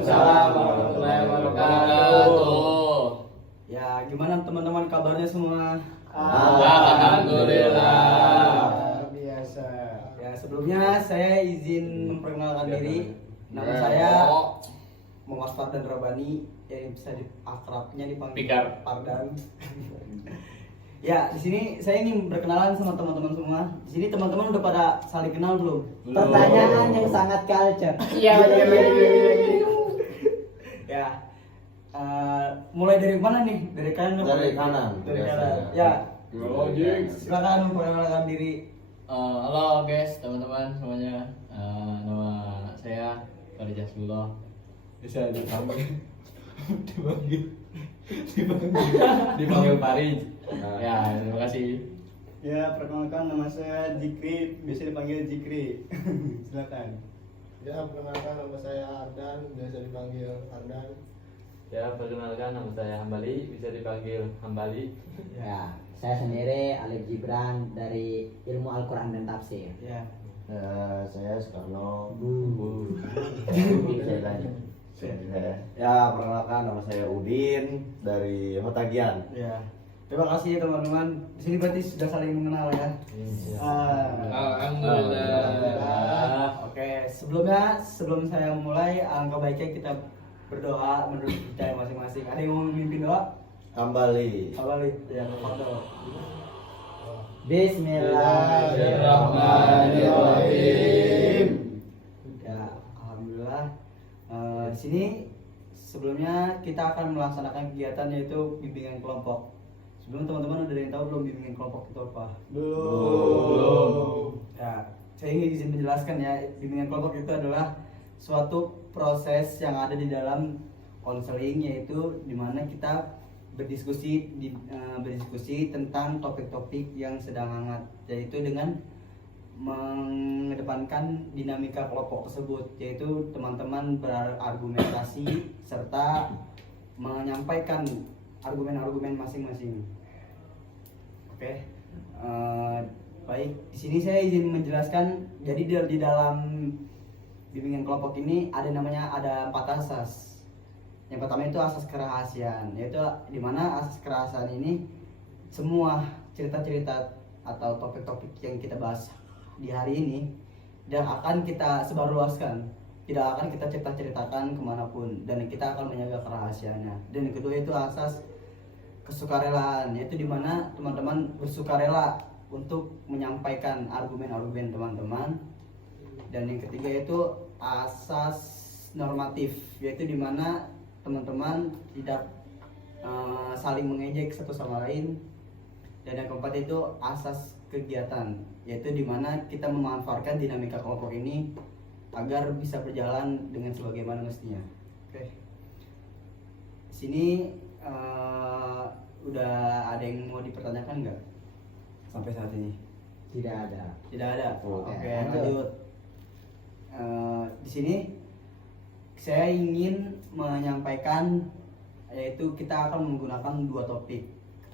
Waalaikumsalam warahmatullahi wabarakatuh. Ya, gimana teman-teman kabarnya semua? Alhamdulillah. Biasa. Ya, sebelumnya saya izin memperkenalkan diri. Nama saya Muhammad Fardan Rabani, yang bisa akrabnya dipanggil Pikar. Fardan. Ya, di sini saya ingin berkenalan sama teman-teman semua. Di sini teman-teman udah pada saling kenal belum? Pertanyaan yang sangat culture. Iya. Ya. Mulai dari mana nih? Dari kanan? Dari kanan. Dari kanan. Biasanya. Ya. Anjing. Silakan memperkenalkan diri. Halo guys, teman-teman semuanya. Nama saya Farid Jasbullah. Bisa dipanggil Farid. Ya, terima kasih. Ya, perkenalkan nama saya Jikri, biasa dipanggil Jikri. Silakan. Ya, perkenalkan nama saya Ardan, biasa dipanggil Ardan. Ya, perkenalkan nama saya Hambali, bisa dipanggil Hambali. Ya, saya sendiri Alif Gibran dari Ilmu Al-Quran dan Tafsir. Ya. Saya Soekarno. Ya. Perkenalkan nama saya Udin dari Hotagian. Ya. Terima kasih teman-teman. Di sini berarti sudah saling mengenal ya. Alhamdulillah. Oke, sebelum saya mulai, alangkah baiknya kita berdoa menurut kita masing-masing. Ada yang mau memimpin doa? Kembali. Awali ya, foto. Bismillahirrahmanirrahim. Ya, alhamdulillah. Di sini sebelumnya kita akan melaksanakan kegiatan yaitu bimbingan kelompok. Sebelum teman-teman udah ada yang tahu belum bimbingan kelompok itu apa? Belum. Ya, saya ingin izin menjelaskan ya, bimbingan kelompok itu adalah suatu proses yang ada di dalam konseling, yaitu dimana kita berdiskusi tentang topik-topik yang sedang hangat, yaitu dengan mengedepankan dinamika kelompok tersebut, yaitu teman-teman berargumentasi serta menyampaikan argumen-argumen masing-masing. Oke. Baik, di sini saya izin menjelaskan. Jadi di dalam bimbingan kelompok ini ada 4 asas. Yang pertama itu asas kerahasiaan, yaitu di mana asas kerahasiaan ini semua cerita-cerita atau topik-topik yang kita bahas di hari ini tidak akan kita sebarluaskan, tidak akan kita cerita-ceritakan kemanapun, dan kita akan menjaga kerahasiaannya. Dan yang kedua itu asas kesukarelaan, yaitu di mana teman-teman bersukarela untuk menyampaikan argumen-argumen teman-teman. Dan yang ketiga itu asas normatif, yaitu di mana teman-teman tidak saling mengejek satu sama lain. Dan yang keempat itu asas kegiatan, yaitu di mana kita memanfaatkan dinamika kelompok ini agar bisa berjalan dengan sebagaimana mestinya. Oke. Di sini udah ada yang mau dipertanyakan nggak sampai saat ini? Tidak ada. Tidak ada. Oke, Oke, lanjut. lanjut. Di sini saya ingin menyampaikan, yaitu kita akan menggunakan 2 topik.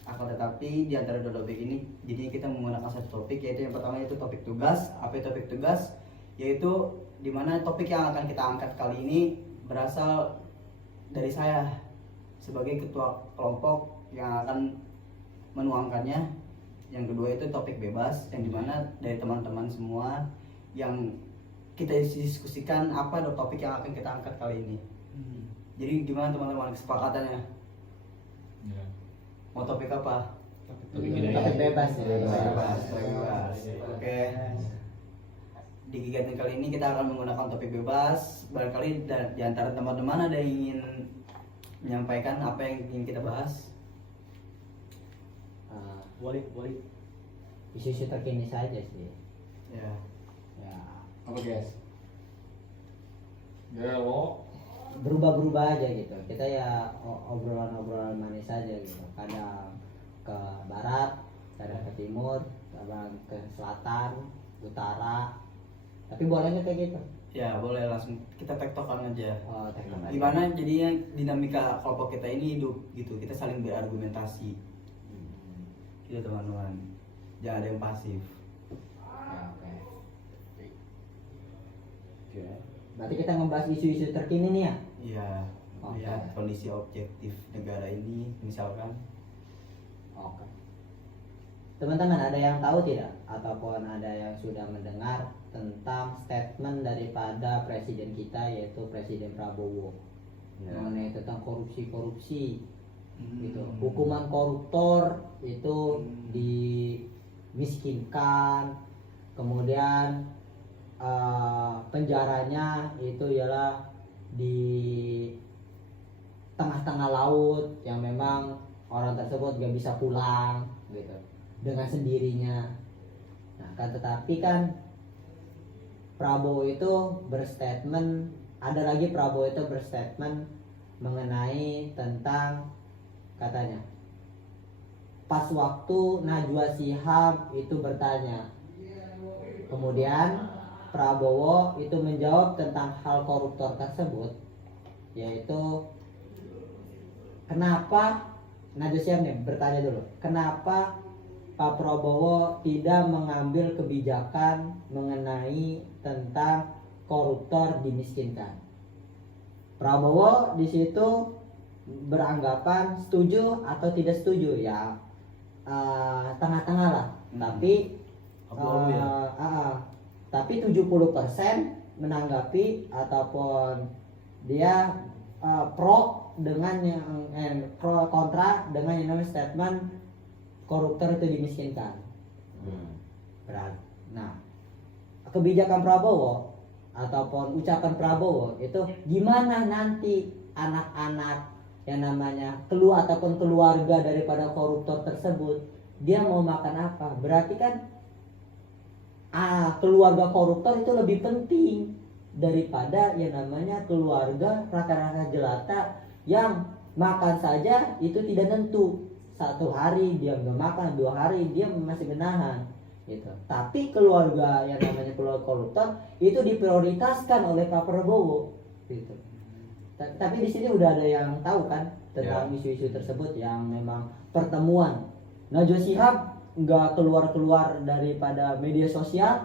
Akan tetapi di antara 2 topik ini, jadi kita menggunakan 1 topik, yaitu yang pertama itu topik tugas. Apa itu topik tugas? Yaitu di mana topik yang akan kita angkat kali ini berasal dari saya sebagai ketua kelompok yang akan menuangkannya. Yang kedua itu topik bebas, yang dimana dari teman-teman semua yang kita diskusikan apa topik yang akan kita angkat kali ini. Jadi gimana teman-teman kesepakatannya? Ya. Mau topik apa? Topik Topik bebas ya. Bebas. Oke. Di kegiatan kali ini kita akan menggunakan topik bebas. Barangkali di antara teman-teman ada yang ingin menyampaikan apa yang ingin kita bahas? Boleh. Isu-isu terkini saja sih. Ya. Ya, Apa guys? Ya lo. berubah-berubah aja gitu. Kita ya obrolan-obrolan manis aja gitu. Kadang ke barat, kadang ke timur, kadang ke selatan, utara. Tapi bolehnya kayak gitu. Ya, boleh langsung kita tektokan aja. Oh, teknologi. Gimana jadinya dinamika kelompok kita ini hidup gitu. Kita saling berargumentasi. Gitu teman-teman. Jangan ada yang pasif. Ya, oke. Berarti kita ngebahas isu-isu terkini nih ya? Ya, Oke. lihat kondisi objektif negara ini misalkan. Oke. Teman-teman ada yang tahu tidak ataupun ada yang sudah mendengar tentang statement daripada presiden kita yaitu Presiden Prabowo mengenai tentang korupsi gitu. Hukuman koruptor itu dimiskinkan, kemudian penjaranya itu ialah di tengah-tengah laut yang memang orang tersebut gak bisa pulang gitu dengan sendirinya. Nah kan tetapi kan Prabowo itu berstatement, ada lagi Prabowo itu berstatement mengenai tentang katanya pas waktu Najwa Shihab itu bertanya, kemudian Prabowo itu menjawab tentang hal koruptor tersebut, yaitu kenapa Najwa Shihab nih bertanya dulu, kenapa Pak Prabowo tidak mengambil kebijakan mengenai tentang koruptor dimiskinkan. Prabowo di situ beranggapan setuju atau tidak setuju ya, tengah-tengah lah. Tapi Abu-abu ya? tapi 70% menanggapi ataupun dia pro dengan yang pro kontra dengan yang namanya statement koruptor itu dimiskinkan. Berat. Nah, kebijakan Prabowo ataupun ucapan Prabowo itu gimana nanti anak-anak yang namanya ataupun keluarga daripada koruptor tersebut dia mau makan apa? Berarti kan keluarga koruptor itu lebih penting daripada yang namanya keluarga rakyat-rakyat jelata yang makan saja itu tidak tentu. 1 hari dia nggak makan, 2 hari dia masih menahan gitu. Tapi keluarga yang namanya keluarga koruptor itu diprioritaskan oleh Pak Prabowo gitu. Tapi di sini udah ada yang tahu kan tentang isu-isu tersebut yang memang pertemuan Najwa Shihab nggak keluar daripada media sosial,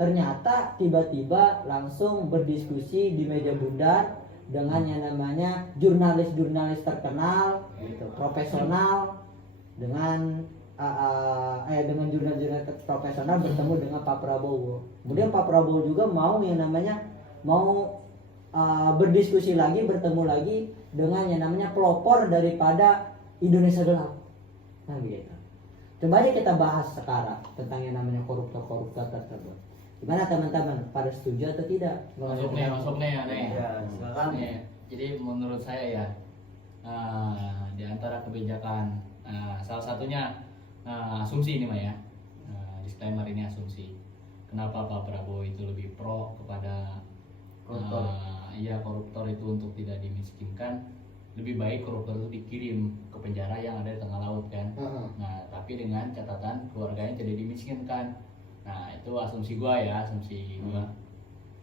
ternyata tiba-tiba langsung berdiskusi di meja bundar dengan yang namanya jurnalis terkenal gitu, profesional dengan jurnalis profesional bertemu dengan Pak Prabowo. Kemudian Pak Prabowo juga mau yang namanya berdiskusi lagi, bertemu lagi dengan yang namanya pelopor daripada Indonesia Gelap. Nah begitu. Coba aja kita bahas sekarang tentang yang namanya koruptor tersebut. Gimana teman-teman? Pada setuju atau tidak? Masuk nih aneh. Ya, silakan. Nih, jadi menurut saya ya di antara kebijakan salah satunya asumsi ini mah ya, disclaimer ini asumsi. Kenapa Pak Prabowo itu lebih pro kepada koruptor itu untuk tidak dimiskinkan? Lebih baik koruptor itu dikirim ke penjara yang ada di tengah laut kan. Nah tapi dengan catatan keluarganya tidak dimiskinkan. Nah itu asumsi gua.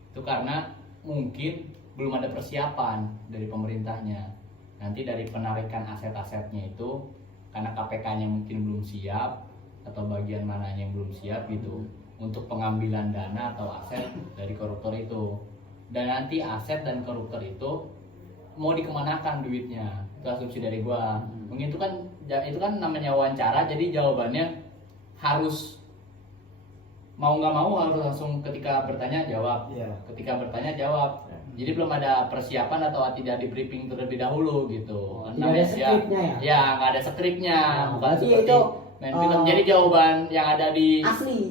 Itu karena mungkin belum ada persiapan dari pemerintahnya. Nanti dari penarikan aset-asetnya itu karena KPK-nya mungkin belum siap atau bagian mananya yang belum siap gitu untuk pengambilan dana atau aset dari koruptor itu. Dan nanti aset dan koruptor itu mau dikemanakan duitnya, itu asumsi dari gua. Mungkin itu kan namanya wawancara, jadi jawabannya harus mau nggak mau harus langsung ketika bertanya jawab, ketika bertanya jawab. Jadi belum ada persiapan atau tidak di briefing terlebih dahulu gitu. Tidak ada skripnya ya? Ya nggak ada skripnya, bukan berarti seperti itu main film. Jadi jawaban yang ada di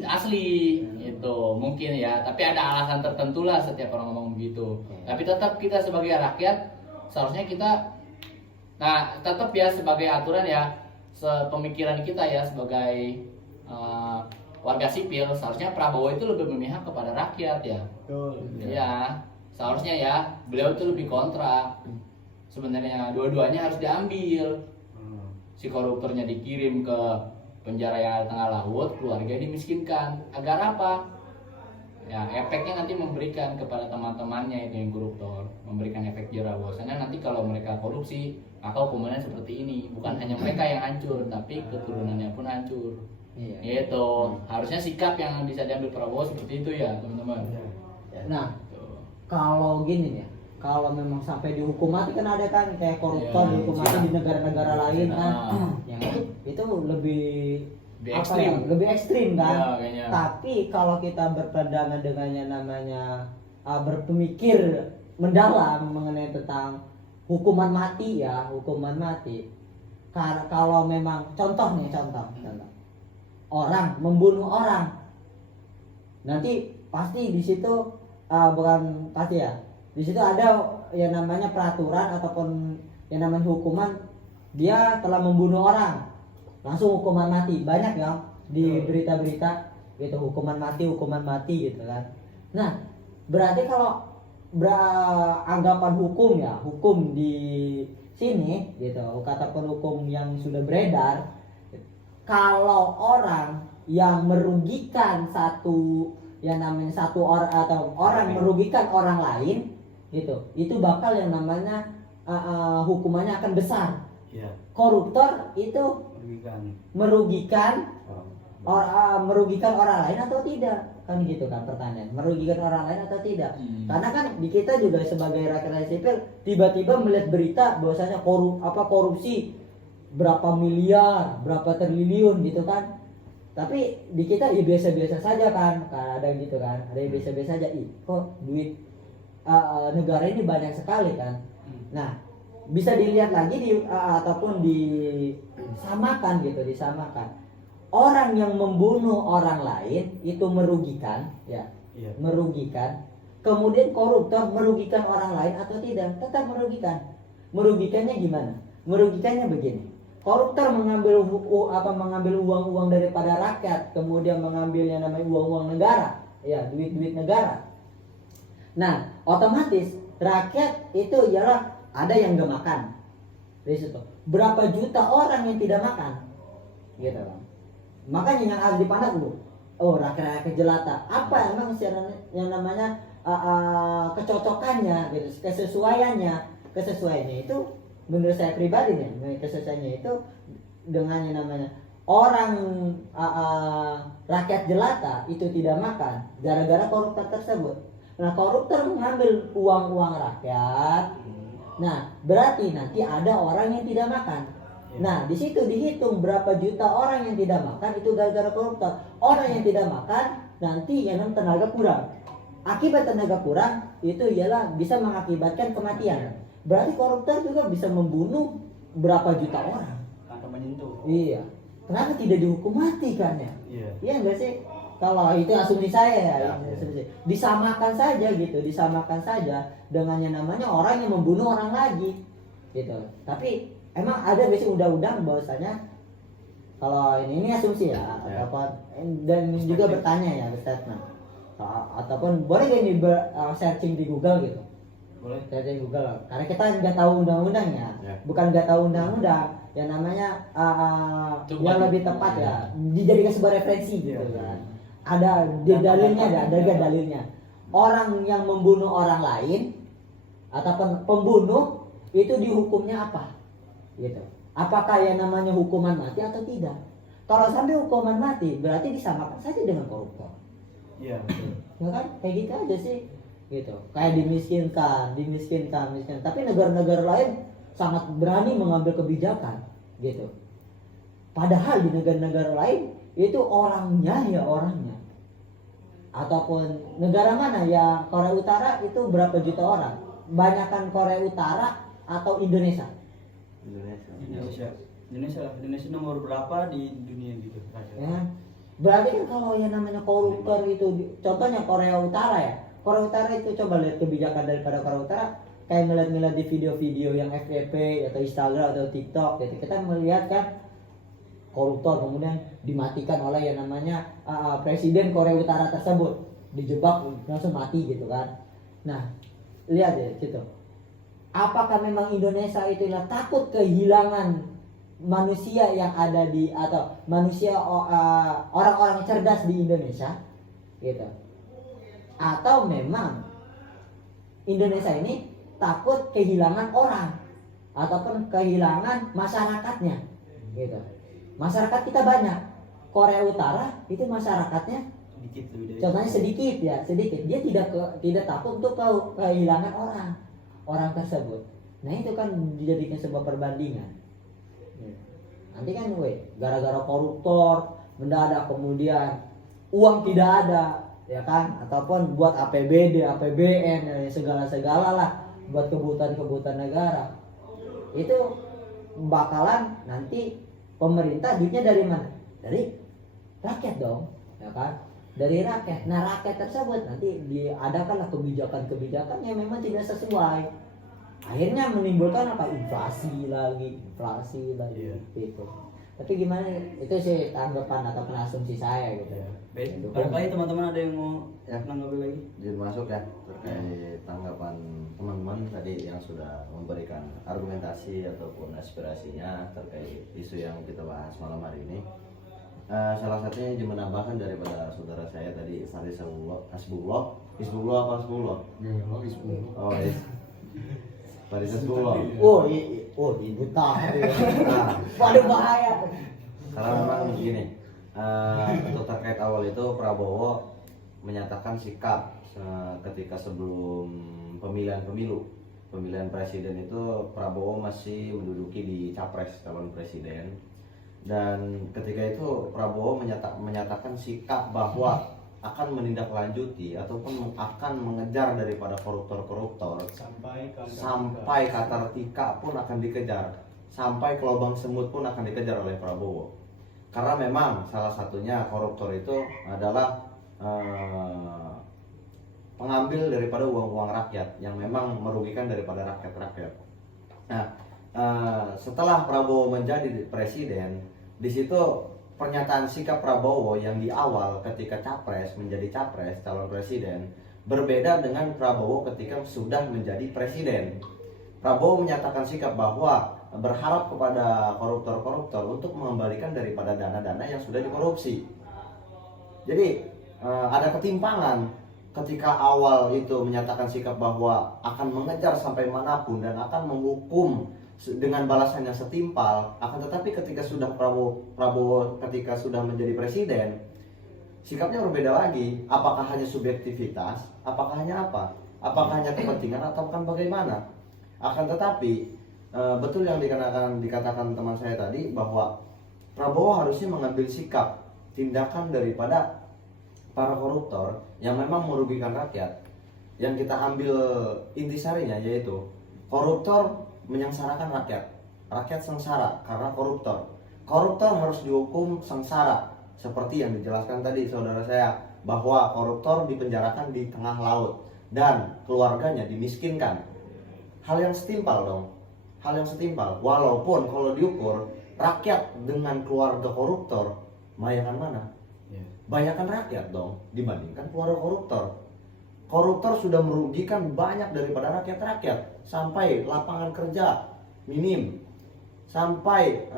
asli itu mungkin ya, tapi ada alasan tertentu lah setiap orang ngomong begitu. Tapi tetap kita sebagai rakyat seharusnya kita tetap ya sebagai aturan ya, sepemikiran kita ya sebagai warga sipil, seharusnya Prabowo itu lebih memihak kepada rakyat ya. Ya, seharusnya ya beliau itu lebih kontra. Sebenarnya dua-duanya harus diambil. Si koruptornya dikirim ke penjara yang ada tengah laut, keluarga dimiskinkan. Agar apa? Ya, efeknya nanti memberikan kepada teman-temannya itu yang koruptor, memberikan efek jerah bahwasanya nanti kalau mereka korupsi maka hukumannya seperti ini. Bukan hanya mereka yang hancur, tapi keturunannya pun hancur. Itu harusnya sikap yang bisa diambil Prabowo seperti itu ya teman-teman. Nah kalau gini ya, kalau memang sampai dihukum mati kan ada kan kayak koruptor Iya, dihukum mati di negara-negara lain kan. Ah. Yang itu lebih Lebih apa ekstrim. ya, lebih ekstrim kan. Ya, kayaknya. Tapi kalau kita berpandangan dengan yang namanya berpemikir mendalam mengenai tentang hukuman mati ya, hukuman mati. Karena kalau memang contoh orang membunuh orang, nanti pasti di situ bukan pasti ya, di situ ada yang namanya peraturan ataupun yang namanya hukuman, dia telah membunuh orang langsung hukuman mati. Banyak ya di berita-berita gitu, hukuman mati gitu kan. Nah berarti kalau anggapan hukum ya, hukum di sini gitu, ataupun hukum yang sudah beredar, kalau orang yang merugikan satu yang namanya satu orang atau orang merugikan orang lain gitu, itu bakal yang namanya hukumannya akan besar. Iya. Koruptor itu Merugikan. merugikan orang lain atau tidak, kan gitu kan pertanyaan, merugikan orang lain atau tidak. Karena kan di kita juga sebagai rakyat sipil tiba-tiba melihat berita bahwasanya korupsi berapa miliar, berapa triliun gitu kan. Tapi di kita ya biasa-biasa saja kan ada gitu kan, ada yang biasa-biasa aja. Kok duit negara ini banyak sekali kan. Nah bisa dilihat lagi ataupun disamakan gitu, disamakan. Orang yang membunuh orang lain itu merugikan ya, Iya. merugikan. Kemudian koruptor merugikan orang lain atau tidak? Tetap merugikan. Merugikannya gimana? Merugikannya begini. Koruptor mengambil uang-uang daripada rakyat, kemudian mengambil yang namanya uang-uang negara, ya duit-duit negara. Nah, otomatis rakyat itu ialah ada yang gak makan. Dari situ. Berapa juta orang yang tidak makan? Gitu kan. Makanya yang harus dipandang dulu. Oh, rakyat jelata. Apa emang yang namanya kecocokannya gitu, kesesuaiannya itu menurut saya pribadi nih, kesesuaiannya itu dengan yang namanya orang rakyat jelata itu tidak makan gara-gara koruptor tersebut. Nah, koruptor mengambil uang-uang rakyat. Nah, berarti nanti ada orang yang tidak makan. Nah, di situ dihitung berapa juta orang yang tidak makan itu gara-gara koruptor. Orang yang tidak makan nanti yang tenaga kurang. Akibat tenaga kurang itu ialah bisa mengakibatkan kematian. Berarti koruptor juga bisa membunuh berapa juta orang. Tanpa menyentuh. Iya. Kenapa tidak dihukum mati kan ya? Iya. Iya enggak sih? Kalau itu asumsi saya ya, Ya, asumsi. Disamakan saja gitu, disamakan saja dengan yang namanya orang yang membunuh orang lagi gitu. Tapi emang ada nggak sih undang-undang bahwasanya kalau ini asumsi ya, ataupun dan juga bertanya ya, berstatement ataupun boleh gak ini searching di Google gitu? Boleh. Searching Google karena kita nggak tahu undang-undangnya, bukan nggak tahu undang-undang, yang namanya yang lebih tepat ya dijadikan sebuah referensi gitu kan. Ada di dalilnya, ada dalilnya. Orang yang membunuh orang lain ataupun pembunuh itu dihukumnya apa? Gitu. Apakah yang namanya hukuman mati atau tidak? Kalau sampai hukuman mati berarti disamakan saja dengan koruptor. Iya, betul. Ya kan? Kayak gitu aja sih. Gitu. Kayak dimiskinkan. Tapi negara-negara lain sangat berani mengambil kebijakan, gitu. Padahal di negara-negara lain itu orangnya. Ataupun negara mana ya, Korea Utara itu berapa juta orang? Banyakan Korea Utara atau Indonesia? Indonesia nomor berapa di dunia gitu? Ya. Berarti kan kalau yang namanya koruptor itu, contohnya Korea Utara ya. Korea Utara itu coba lihat kebijakan daripada Korea Utara, kayak ngeliat di video-video yang FYP atau Instagram atau TikTok gitu. Kita melihat kan koruptor kemudian dimatikan oleh yang namanya presiden Korea Utara tersebut, dijebak langsung mati gitu kan. Nah, lihat ya gitu. Apakah memang Indonesia itu takut kehilangan manusia yang ada di atau manusia orang-orang cerdas di Indonesia gitu? Atau memang Indonesia ini takut kehilangan orang ataupun kehilangan masyarakatnya gitu? Masyarakat kita banyak. Korea Utara itu masyarakatnya Sedikit lebih dari. contohnya sedikit. Dia tidak takut untuk kehilangan orang. orang tersebut. Nah itu kan dijadikan sebuah perbandingan. Nanti kan gara-gara koruptor mendadak kemudian uang tidak ada, ya kan, ataupun buat APBD, APBN, segala-segala lah buat kebutuhan-kebutuhan negara, itu bakalan nanti pemerintah duitnya dari mana? Dari rakyat dong, ya kan, dari rakyat. Nah rakyat tersebut nanti diadakanlah kebijakan-kebijakan yang memang tidak sesuai, akhirnya menimbulkan apa? Inflasi lagi gitu. Tapi gimana, itu sih tanggapan ataupun asumsi saya gitu. Baik, barangkali teman-teman ada yang mau Ya. menanggapi lagi? Izin masuk ya terkait tanggapan teman-teman tadi yang sudah memberikan argumentasi ataupun aspirasinya terkait isu yang kita bahas malam hari ini. Salah satunya izin menambahkan daripada saudara saya tadi Faris Hasbullah apa Hasbullah? Oh iya. Faris Hasbullah. Ibu tahu. Nah, Waduh bahaya. karena memang begini, untuk terkait awal itu Prabowo menyatakan sikap ketika sebelum pemilihan presiden itu Prabowo masih menduduki di capres calon presiden, dan ketika itu Prabowo menyatakan sikap bahwa akan menindaklanjuti ataupun akan mengejar daripada koruptor sampai Katartika pun akan dikejar, sampai ke lubang semut pun akan dikejar oleh Prabowo. Karena memang salah satunya koruptor itu adalah pengambil daripada uang-uang rakyat yang memang merugikan daripada rakyat. Nah, setelah Prabowo menjadi presiden, di situ pernyataan sikap Prabowo yang di awal ketika menjadi capres calon presiden berbeda dengan Prabowo ketika sudah menjadi presiden. Prabowo menyatakan sikap bahwa berharap kepada koruptor-koruptor untuk mengembalikan daripada dana-dana yang sudah dikorupsi. Jadi ada ketimpangan ketika awal itu menyatakan sikap bahwa akan mengejar sampai manapun dan akan menghukum dengan balasan yang setimpal. Akan tetapi ketika sudah Prabowo ketika sudah menjadi presiden, sikapnya berbeda lagi. Apakah hanya subjektivitas? Apakah hanya apa? Apakah hanya kepentingan atau bukan bagaimana? Akan tetapi betul yang dikatakan teman saya tadi bahwa Prabowo harusnya mengambil sikap tindakan daripada para koruptor yang memang merugikan rakyat. Yang kita ambil intisarinya yaitu koruptor menyengsarakan rakyat sengsara karena koruptor harus dihukum sengsara, seperti yang dijelaskan tadi saudara saya bahwa koruptor dipenjarakan di tengah laut dan keluarganya dimiskinkan. Hal yang setimpal, walaupun kalau diukur rakyat dengan keluarga koruptor banyakan mana? Banyakan rakyat dong dibandingkan keluarga koruptor sudah merugikan banyak daripada rakyat sampai lapangan kerja minim, sampai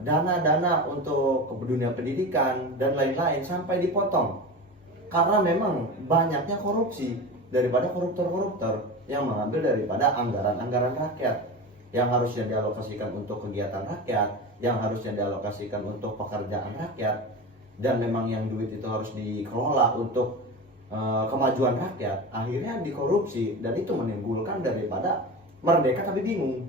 dana-dana untuk dunia pendidikan dan lain-lain sampai dipotong karena memang banyaknya korupsi daripada koruptor yang mengambil daripada anggaran rakyat yang harusnya dialokasikan untuk kegiatan rakyat, yang harusnya dialokasikan untuk pekerjaan rakyat, dan memang yang duit itu harus dikelola untuk kemajuan rakyat, akhirnya dikorupsi, dan itu menimbulkan daripada merdeka tapi bingung.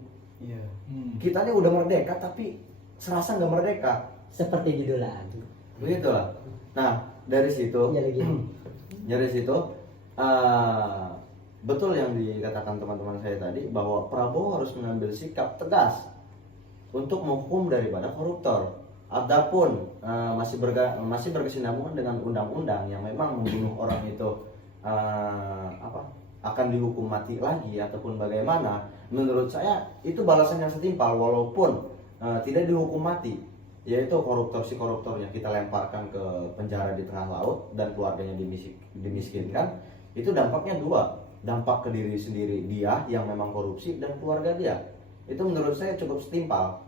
Kita ini udah merdeka tapi serasa nggak merdeka, Seperti judul lagu. begitu lah. Nah dari situ betul yang dikatakan teman-teman saya tadi bahwa Prabowo harus mengambil sikap tegas untuk menghukum daripada koruptor. Adapun masih berkesinambungan dengan undang-undang yang memang membunuh orang itu akan dihukum mati lagi ataupun bagaimana, menurut saya itu balasan yang setimpal walaupun tidak dihukum mati, yaitu koruptornya kita lemparkan ke penjara di tengah laut dan keluarganya dimiskinkan. Itu dampaknya dua, dampak ke diri sendiri dia yang memang korupsi dan keluarga dia. Itu menurut saya cukup setimpal.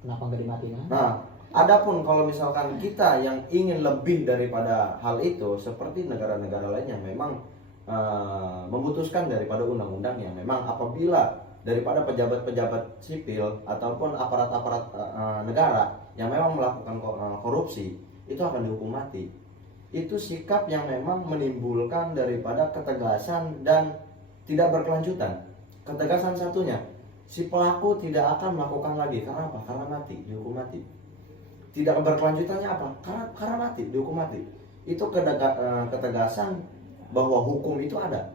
Kenapa nggak dimatiin? Nah, adapun kalau misalkan kita yang ingin lebih daripada hal itu, seperti negara-negara lain yang memang memutuskan daripada undang-undang yang memang apabila daripada pejabat-pejabat sipil ataupun aparat-aparat negara yang memang melakukan korupsi, itu akan dihukum mati. Itu sikap yang memang menimbulkan daripada ketegasan dan tidak berkelanjutan. ketegasan satunya, si pelaku tidak akan melakukan lagi. Karena apa? Karena mati, dihukum mati. Tidak berkelanjutannya apa? Karena mati, dihukum mati. Itu ketegasan bahwa hukum itu ada.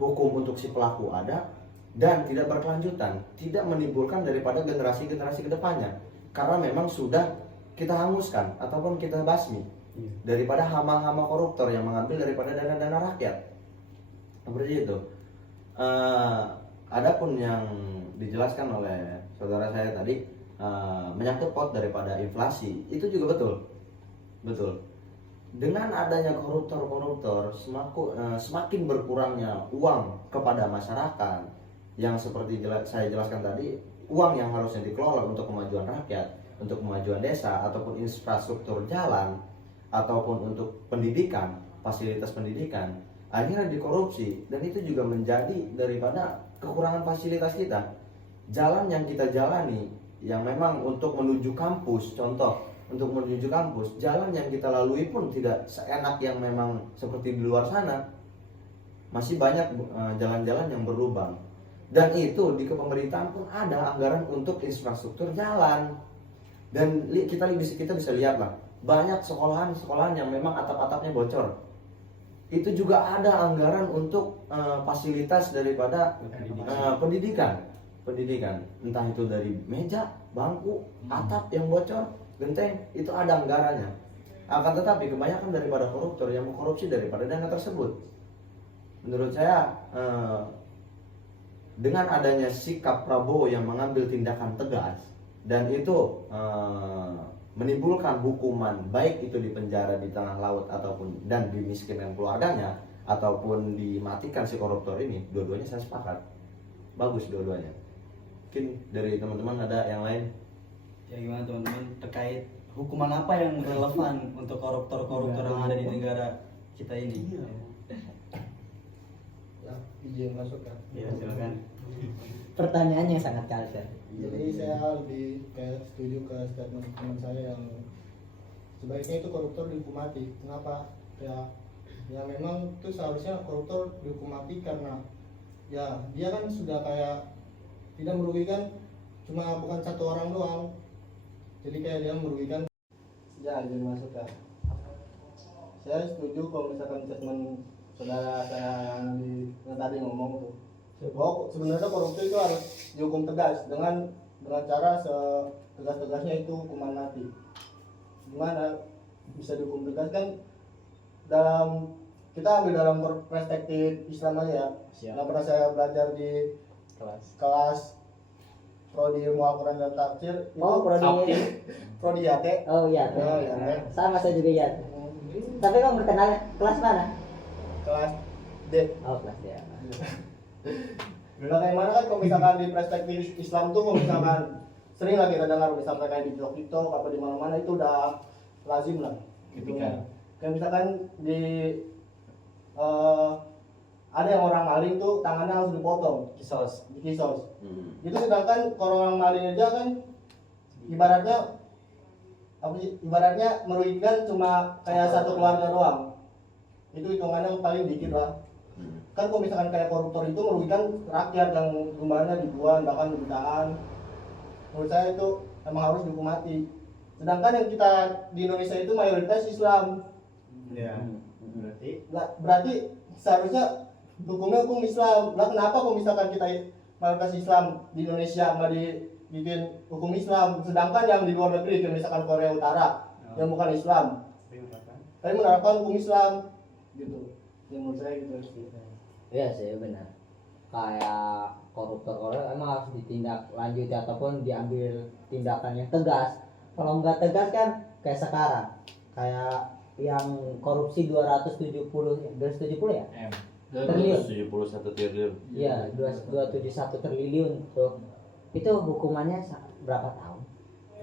Hukum untuk si pelaku ada dan tidak berkelanjutan, tidak menimbulkan daripada generasi-generasi kedepannya. Karena memang sudah kita hanguskan ataupun kita basmi daripada hama-hama koruptor yang mengambil daripada dana-dana rakyat. Seperti itu. Adapun yang dijelaskan oleh saudara saya tadi menyangkut pot daripada inflasi, itu juga betul. Dengan adanya koruptor semakin berkurangnya uang kepada masyarakat yang seperti saya jelaskan tadi, uang yang harusnya dikelola untuk kemajuan rakyat, untuk kemajuan desa ataupun infrastruktur jalan ataupun untuk pendidikan, fasilitas pendidikan, akhirnya dikorupsi. Dan itu juga menjadi daripada kekurangan fasilitas kita. Jalan yang kita jalani yang memang untuk menuju kampus, contoh untuk menuju kampus, jalan yang kita lalui pun tidak seenak yang memang seperti di luar sana. Masih banyak jalan-jalan yang berlubang. Dan itu di kepemerintahan pun ada anggaran untuk infrastruktur jalan. Dan kita bisa lihatlah, banyak sekolahan yang memang atap-atapnya bocor. Itu juga ada anggaran untuk fasilitas daripada pendidikan. Entah itu dari meja, bangku, atap yang bocor, genteng, itu ada anggarannya. Akan tetapi kebanyakan daripada koruptor yang mengkorupsi daripada dana tersebut. Menurut saya dengan adanya sikap Prabowo yang mengambil tindakan tegas dan itu menimbulkan hukuman, baik itu di penjara di tengah laut ataupun dan dimiskinkan keluarganya ataupun dimatikan si koruptor ini, dua-duanya saya sepakat. Bagus dua-duanya. Mungkin dari teman-teman ada yang lain? Ya gimana teman-teman terkait hukuman apa yang relevan untuk koruptor-koruptor yang ada di negara kita ini? Ya, izin masuk kan. Ya silakan. Pertanyaannya sangat kalter. Jadi saya lebih kayak setuju ke statement teman saya yang sebaiknya itu koruptor dihukum mati. Kenapa? Ya memang itu seharusnya koruptor dihukum mati karena ya dia kan sudah kayak tidak merugikan cuma bukan satu orang doang. Jadi kayak dia merugikan. Ya izin masuk ya. Saya setuju kalau misalkan statement saudara saya yang tadi ngomong tuh. Bahwa sebenarnya korupsi itu harus dihukum tegas dengan cara setegas-tegasnya itu hukuman mati. Gimana bisa dihukum tegas kan dalam kita ambil dalam perspektif Islam aja ya. Yang pernah saya belajar di kelas prodi ilmu Al-Quran dan tafsir itu prodi YAT. Oh iya. Oh, iya. Sama saya juga ya. Tapi kamu berkenal kelas mana? Kelas D. Oh kelas D. Nah, kayak mana kan kalau misalkan di perspektif Islam tuh kalau misalkan sering lah kita dengar misalkan kayak di TikTok apa di mana-mana itu udah lazim lah. Gitu. Kayak misalkan di ada yang orang maling tuh tangannya harus dipotong, kisos. Itu sedangkan kalau orang maling aja kan ibaratnya merugikan cuma kayak satu keluarga doang. Itu hitungannya paling dikit lah. Kan kalau misalkan kayak koruptor itu merugikan rakyat yang jumlahnya ribuan bahkan jutaan. Menurut saya itu emang harus dihukum mati. Sedangkan yang kita di Indonesia itu mayoritas Islam. Ya. Berarti seharusnya hukumnya hukum Islam. Lah kenapa kalau misalkan kita mayoritas Islam di Indonesia nggak dibikin hukum Islam, sedangkan yang di luar negeri kayak misalkan Korea Utara yang bukan Islam tapi menerapkan hukum Islam gitu. Yang menurut saya gitu. Iya sih benar. Kayak koruptor emang harus ditindak lanjut ataupun diambil tindakan yang tegas. Kalau nggak tegas kan kayak sekarang, kayak yang korupsi 270 ya? Triliun. 71 triliun. Iya, 271 triliun tuh. Itu hukumannya berapa tahun?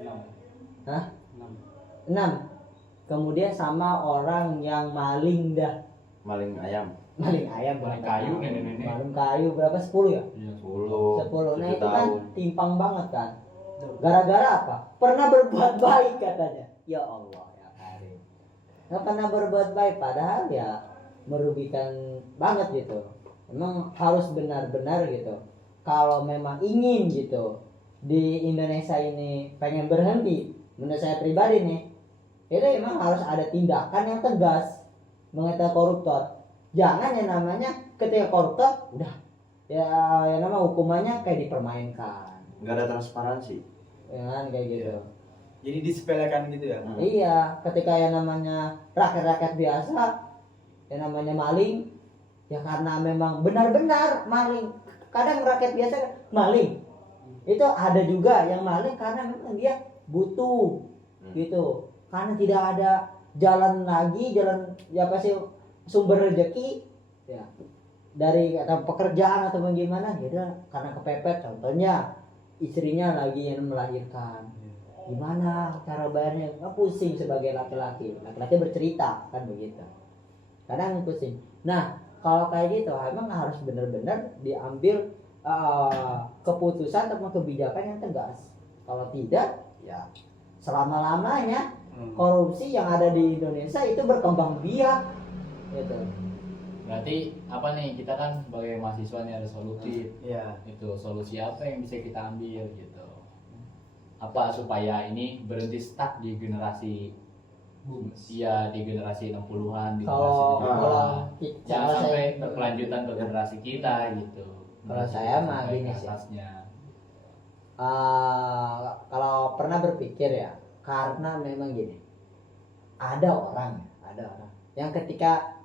6. Hah? 6. Kemudian sama orang yang maling Maling ayam. maling kayu nenek-nenek. Maling kayu berapa? 10 ya? Iya, 10. 10. Nah, itu kan timpang banget kan. Gara-gara apa? Pernah berbuat baik katanya. Ya Allah, ya Karim. Nggak pernah berbuat baik padahal ya merugikan banget gitu. Emang harus benar-benar gitu kalau memang ingin gitu di Indonesia ini pengen berhenti, menurut saya pribadi nih, itu memang harus ada tindakan yang tegas mengenai koruptor. Jangan yang namanya ketika koruptor udah ya yang nama hukumannya kayak dipermainkan, nggak ada transparansi. ya kan kayak gitu. Jadi disepelekan gitu ya. Iya, ketika yang namanya rakyat-rakyat biasa, yang namanya maling, ya karena memang benar-benar maling. Kadang rakyat biasa maling, itu ada juga yang maling karena memang dia butuh, gitu. Karena tidak ada jalan lagi, jalan ya pasti sumber rezeki, ya dari atau pekerjaan atau bagaimana, gitu. Karena kepepet, contohnya istrinya lagi yang melahirkan. Gimana cara bayarnya? Nggak pusing sebagai laki-laki bercerita kan begitu, kadang pusing. Nah kalau kayak gitu emang harus benar-benar diambil keputusan atau kebijakan yang tegas. Kalau tidak ya selama-lamanya korupsi yang ada di Indonesia itu berkembang biak gitu. Berarti apa nih, kita kan sebagai mahasiswa nih harus solutif. Iya. Itu solusi apa yang bisa kita ambil gitu. Apa supaya ini berhenti stuck di generasi ya di generasi 60-an, di Kalau generasi 70-an. Jangan kalau sampai saya berkelanjutan ke generasi kita gitu. Kalau saya mah Sampai gini ke sih. atasnya. Kalau pernah berpikir ya, karena memang gini, ada orang yang ketika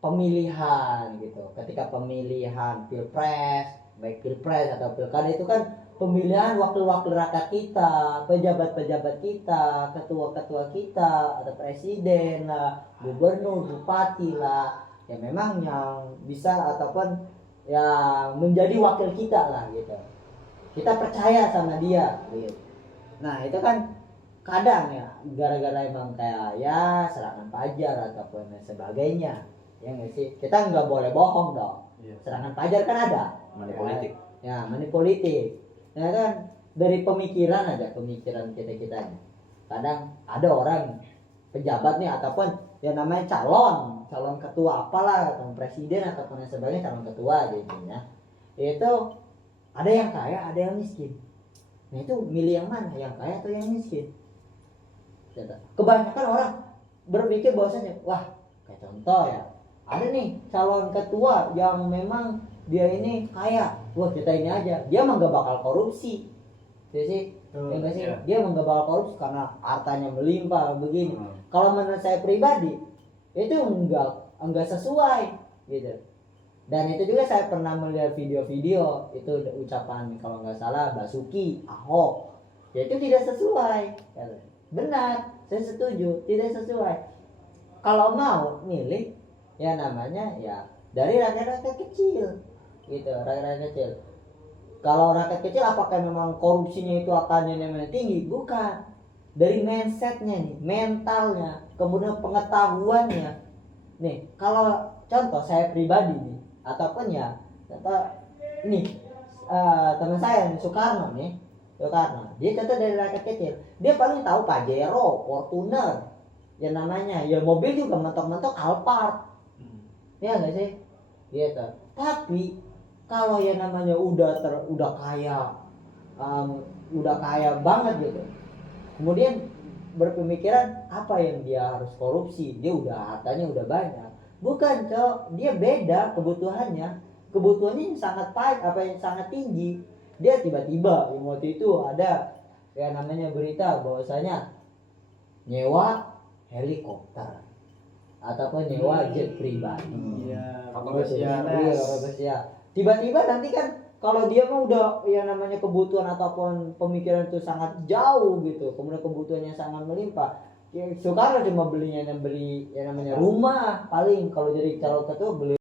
pemilihan gitu, ketika pemilihan pilpres, baik pilpres atau pilkada itu kan pemilihan wakil-wakil rakyat kita, pejabat-pejabat kita, ketua-ketua kita, atau presiden lah, gubernur, bupati lah, ya memang yang bisa ataupun yang menjadi wakil kita lah gitu. Kita percaya sama dia gitu. Nah itu kan kadang ya gara-gara emang kayak ya serangan pajar ataupun sebagainya, ya nggak sih, kita nggak boleh bohong dong. Serangan pajar kan ada, Money politik. ya money politik. Nah kan dari pemikiran kita kadang ada orang pejabat nih ataupun yang namanya calon ketua apalah atau presiden ataupun yang sebagainya, calon ketua aja intinya, itu ada yang kaya ada yang miskin. Nah itu milih yang mana, yang kaya atau yang miskin? Kebanyakan orang berpikir bahwasanya wah kayak contoh ya, ada nih calon ketua yang memang dia ini kaya, wah kita ini aja, dia mah gak bakal korupsi, ya sih, ya nggak sih, dia mah gak bakal korupsi karena hartanya melimpah begini. Kalau menurut saya pribadi itu enggak sesuai gitu. Dan itu juga saya pernah melihat video-video itu ucapan kalau nggak salah Basuki, Ahok, ya itu tidak sesuai. Benar, saya setuju, tidak sesuai. Kalau mau milih ya namanya ya dari rakyat-rakyat kecil gitu, rakyat-rakyat kecil. Kalau rakyat kecil apakah memang korupsinya itu akan yang namanya tinggi? Bukan. Dari mindsetnya nih, mentalnya, kemudian pengetahuannya. Nih, kalau contoh saya pribadi nih, ataupun ya contoh nih teman saya Soekarno, dia contoh dari rakyat kecil, dia paling tahu Pajero, Fortuner, yang namanya ya mobil juga mentok-mentok Alphard, ya nggak sih, gitu. Tapi kalau yang namanya udah kaya banget gitu, kemudian berpemikiran apa yang dia harus korupsi, dia udah hartanya udah banyak. Bukan cok, dia beda kebutuhannya yang sangat yang sangat tinggi. Dia tiba-tiba waktu itu ada kayak namanya berita bahwasanya nyewa helikopter ataupun nyewa jet pribadi. Iya, tiba-tiba nanti kan kalau dia mah udah yang namanya kebutuhan ataupun pemikiran itu sangat jauh gitu, kemudian kebutuhannya sangat melimpah. Ya, Soekarno cuma beli yang namanya rumah, paling kalau jadi calon ketua beli